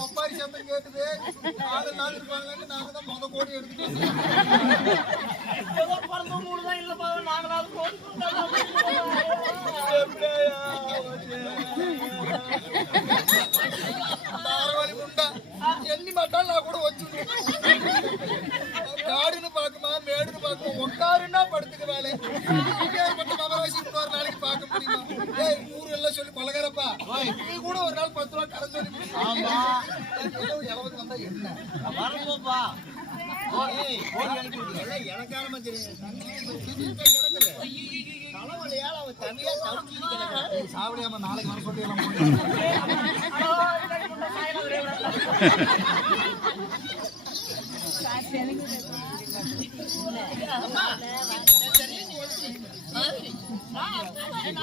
ஒப்பாரி சத்தம் கேட்டுது. ஆளு நாள் இருப்பாங்கன்னு நாங்க தான் முத கோடி எடுத்துட்டு பிறந்த மூணு தான் இல்லப்பா நாங்களாவது கோடி எண்ணி மாட்டால் நான் கூட வச்சுருவேன். காடுன்னு பாக்குமா மேடுன்னு பாக்குமா உட்காருன்னா படுத்துக்க வேலை மகராசி இன்னொரு நாளைக்கு பார்க்க முடியுமா? ஊரு எல்லாம் சொல்லி பழகிறப்பா நீ கூட ஒரு நாள் 10 ரூபா கடன் சொல்லி வந்தா என்ன வரப்போப்பா எனக்கான தலைவலியால் அவன் தனியா சாவடியாம நாளைக்கு வர சொல்லி